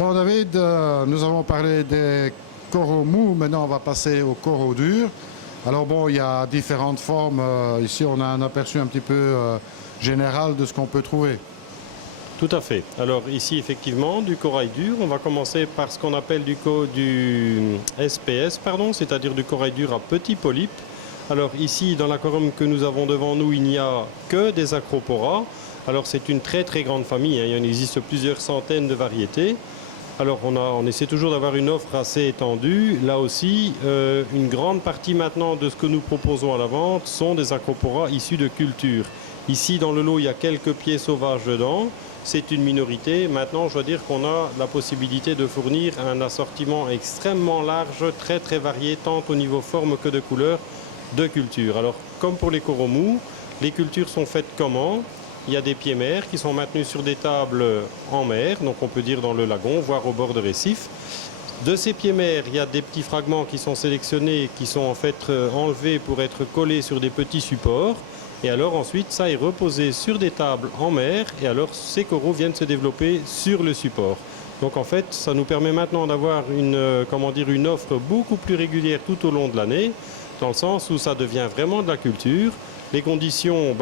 Bon, David, nous avons parlé des coraux mous, maintenant on va passer aux coraux durs. Alors bon, il y a différentes formes. Ici, on a un aperçu un petit peu général de ce qu'on peut trouver. Tout à fait. Alors ici, effectivement, du corail dur. On va commencer par ce qu'on appelle du SPS, pardon, c'est-à-dire du corail dur à petits polypes. Alors ici, dans l'aquarium que nous avons devant nous, il n'y a que des acroporas. Alors c'est une très très grande famille, hein. Il en existe plusieurs centaines de variétés. Alors on essaie toujours d'avoir une offre assez étendue. Là aussi, une grande partie maintenant de ce que nous proposons à la vente sont des acroporas issus de culture. Ici, dans le lot, il y a quelques pieds sauvages dedans. C'est une minorité. Maintenant, je dois dire qu'on a la possibilité de fournir un assortiment extrêmement large, très très varié, tant au niveau forme que de couleur, de culture. Alors, comme pour les coraux mous, les cultures sont faites comment? Il y a des pieds mers qui sont maintenus sur des tables en mer, donc on peut dire dans le lagon, voire au bord de récifs. De ces pieds mers, il y a des petits fragments qui sont sélectionnés, qui sont en fait enlevés pour être collés sur des petits supports. Et alors ensuite, ça est reposé sur des tables en mer, et alors ces coraux viennent se développer sur le support. Donc en fait, ça nous permet maintenant d'avoir une offre beaucoup plus régulière tout au long de l'année, dans le sens où ça devient vraiment de la culture. Les conditions,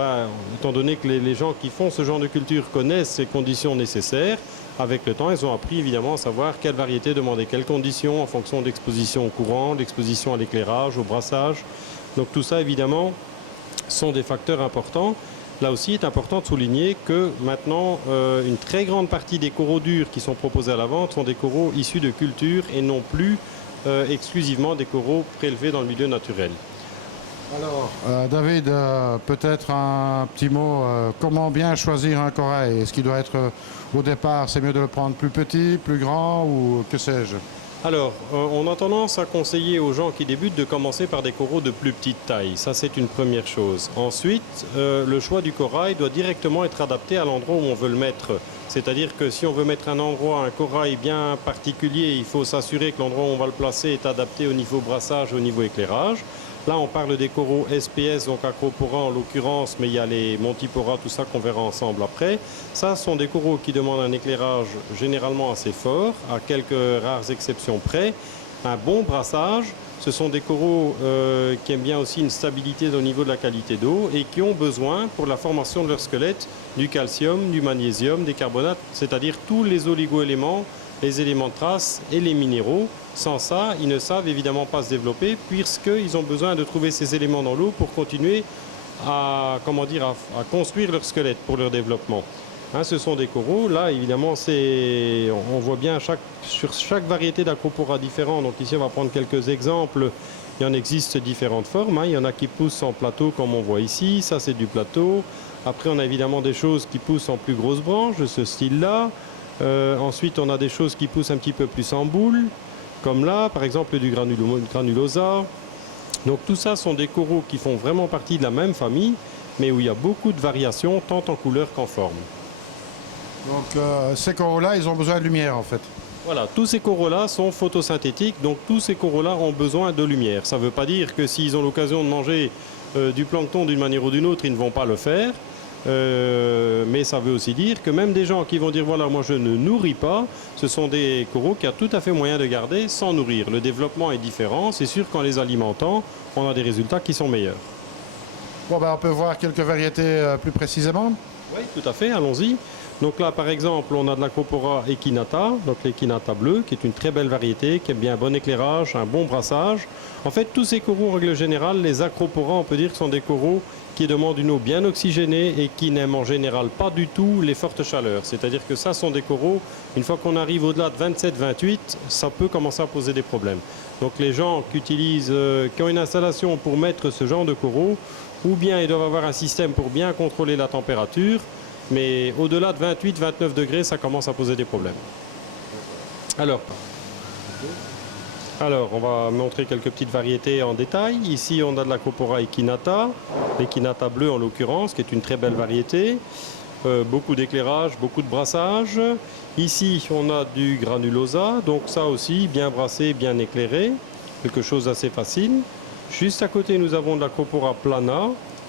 étant donné que les gens qui font ce genre de culture connaissent ces conditions nécessaires, avec le temps, ils ont appris évidemment à savoir quelle variété demander quelles conditions en fonction de l'exposition au courant, l'exposition à l'éclairage, au brassage. Donc tout ça, évidemment, sont des facteurs importants. Là aussi, il est important de souligner que maintenant, une très grande partie des coraux durs qui sont proposés à la vente sont des coraux issus de culture et non plus exclusivement des coraux prélevés dans le milieu naturel. Alors, David, peut-être un petit mot. Comment bien choisir un corail? Est-ce qu'il doit être, au départ, c'est mieux de le prendre plus petit, plus grand ou que sais-je? Alors, on a tendance à conseiller aux gens qui débutent de commencer par des coraux de plus petite taille. Ça, c'est une première chose. Ensuite, le choix du corail doit directement être adapté à l'endroit où on veut le mettre. C'est-à-dire que si on veut mettre un corail bien particulier, il faut s'assurer que l'endroit où on va le placer est adapté au niveau brassage, au niveau éclairage. Là, on parle des coraux SPS, donc acropora en l'occurrence, mais il y a les montipora, tout ça qu'on verra ensemble après. Ça, ce sont des coraux qui demandent un éclairage généralement assez fort, à quelques rares exceptions près. Un bon brassage, ce sont des coraux qui aiment bien aussi une stabilité au niveau de la qualité d'eau et qui ont besoin, pour la formation de leur squelette, du calcium, du magnésium, des carbonates, c'est-à-dire tous les oligo-éléments, les éléments de trace et les minéraux. Sans ça, ils ne savent évidemment pas se développer puisqu'ils ont besoin de trouver ces éléments dans l'eau pour continuer à construire leur squelette pour leur développement. Hein, ce sont des coraux. Là, évidemment, on voit bien sur chaque variété d'acropora différent. Donc ici, on va prendre quelques exemples. Il y en existe différentes formes. Hein. Il y en a qui poussent en plateau comme on voit ici. Ça, c'est du plateau. Après, on a évidemment des choses qui poussent en plus grosses branches de ce style-là. Ensuite, on a des choses qui poussent un petit peu plus en boule, comme là, par exemple, du granulosa. Donc tout ça sont des coraux qui font vraiment partie de la même famille, mais où il y a beaucoup de variations, tant en couleur qu'en forme. Donc ces coraux-là, ils ont besoin de lumière en fait. Voilà, tous ces coraux-là sont photosynthétiques, donc tous ces coraux-là ont besoin de lumière. Ça ne veut pas dire que s'ils ont l'occasion de manger du plancton d'une manière ou d'une autre, ils ne vont pas le faire. Mais ça veut aussi dire que même des gens qui vont dire voilà, moi je ne nourris pas, ce sont des coraux qu'il y a tout à fait moyen de garder sans nourrir. Le développement est différent, c'est sûr qu'en les alimentant, on a des résultats qui sont meilleurs. Bon, on peut voir quelques variétés plus précisément. Oui, tout à fait, allons-y. Donc là, par exemple, on a de l'acropora echinata, donc l'echinata bleu, qui est une très belle variété, qui aime bien un bon éclairage, un bon brassage. En fait, tous ces coraux, en règle générale, les acropora, on peut dire que sont des coraux qui demandent une eau bien oxygénée et qui n'aiment en général pas du tout les fortes chaleurs. C'est-à-dire que ça sont des coraux, une fois qu'on arrive au-delà de 27-28, ça peut commencer à poser des problèmes. Donc les gens qui ont une installation pour mettre ce genre de coraux, ou bien ils doivent avoir un système pour bien contrôler la température, mais au-delà de 28-29 degrés, ça commence à poser des problèmes. Alors, on va montrer quelques petites variétés en détail. Ici, on a de l'acropora echinata, l'echinata bleu en l'occurrence, qui est une très belle variété. Beaucoup d'éclairage, beaucoup de brassage. Ici, on a du granulosa, donc ça aussi, bien brassé, bien éclairé. Quelque chose d'assez facile. Juste à côté, nous avons de l'acropora plana,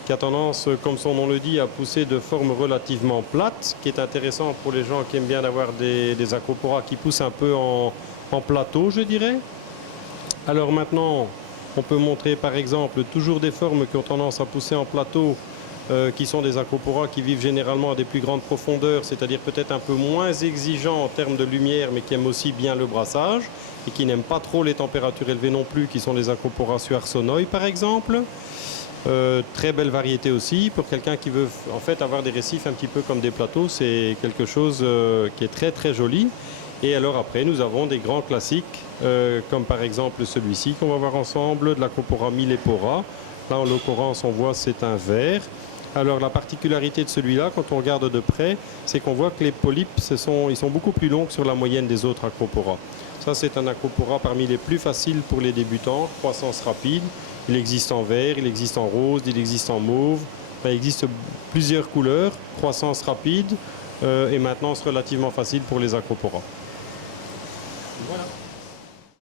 qui a tendance, comme son nom le dit, à pousser de forme relativement plate, qui est intéressant pour les gens qui aiment bien avoir des acroporas qui poussent un peu en plateau, je dirais. Alors maintenant, on peut montrer par exemple toujours des formes qui ont tendance à pousser en plateau, qui sont des acroporas qui vivent généralement à des plus grandes profondeurs, c'est-à-dire peut-être un peu moins exigeants en termes de lumière, mais qui aiment aussi bien le brassage et qui n'aiment pas trop les températures élevées non plus, qui sont les acroporas suarsonoi par exemple. Très belle variété aussi pour quelqu'un qui veut en fait avoir des récifs un petit peu comme des plateaux, c'est quelque chose qui est très très joli. Et alors après nous avons des grands classiques comme par exemple celui-ci qu'on va voir ensemble, de l'acropora millepora. Là en l'occurrence on voit c'est un vert. Alors la particularité de celui-là, quand on regarde de près, c'est qu'on voit que les polypes, ils sont beaucoup plus longs sur la moyenne des autres acroporas. Ça c'est un acropora parmi les plus faciles pour les débutants, croissance rapide. Il existe en vert, il existe en rose, il existe en mauve. Enfin, il existe plusieurs couleurs, croissance rapide et maintenance relativement facile pour les acroporas. Voilà.